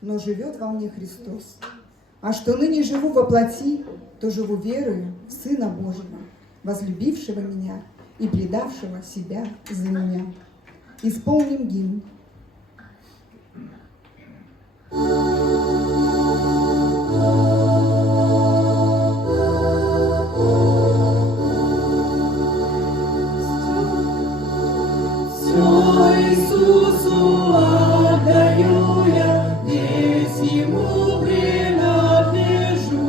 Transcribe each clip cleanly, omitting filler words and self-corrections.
но живет во мне Христос. А что ныне живу во плоти, то живу верою в Сына Божьего, возлюбившего меня и предавшего себя за меня. Исполним гимн. Иисусу отдаю я, весь Ему принадлежу,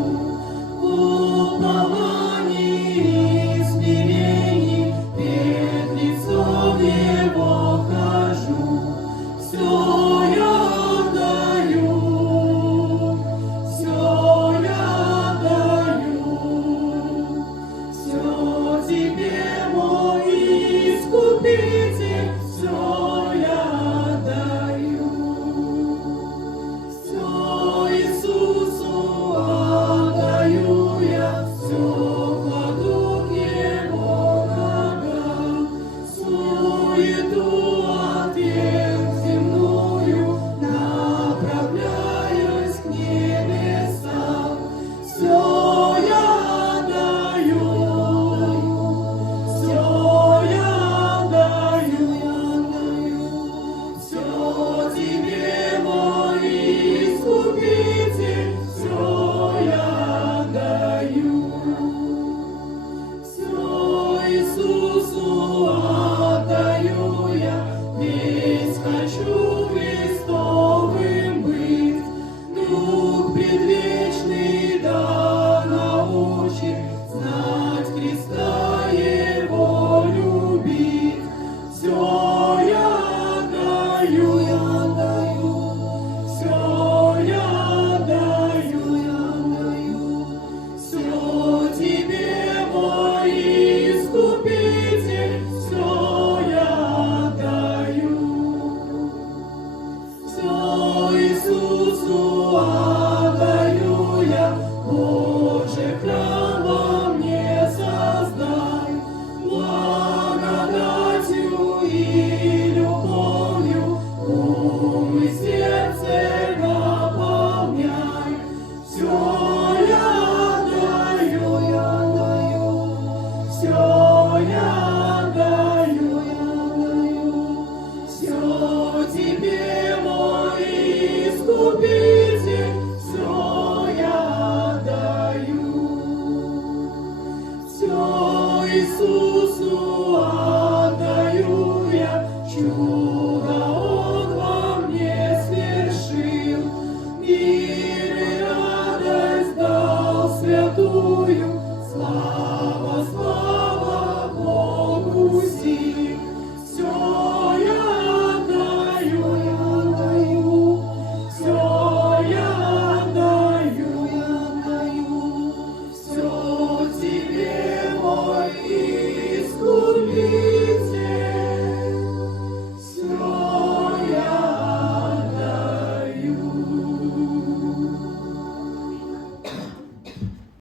в уповании и смирении пред лицом Его хожу. Все я отдаю, все я отдаю, все Тебе, мой Искупитель. Все я отдаю, все Иисусу отдаю я, все кладу к Его ногам, суету отверг земную, направляюсь к небесам. Все я отдаю, все я отдаю. Все Тебе, мой Искупитель, все я отдаю, все Иисусу отдаю я, весь хочу Христовым быть, Дух предвечный да научит знать Христа, Его любить. Все я отдаю, все я отдаю, все Тебе, мой Искупитель, все я отдаю, все Иисусу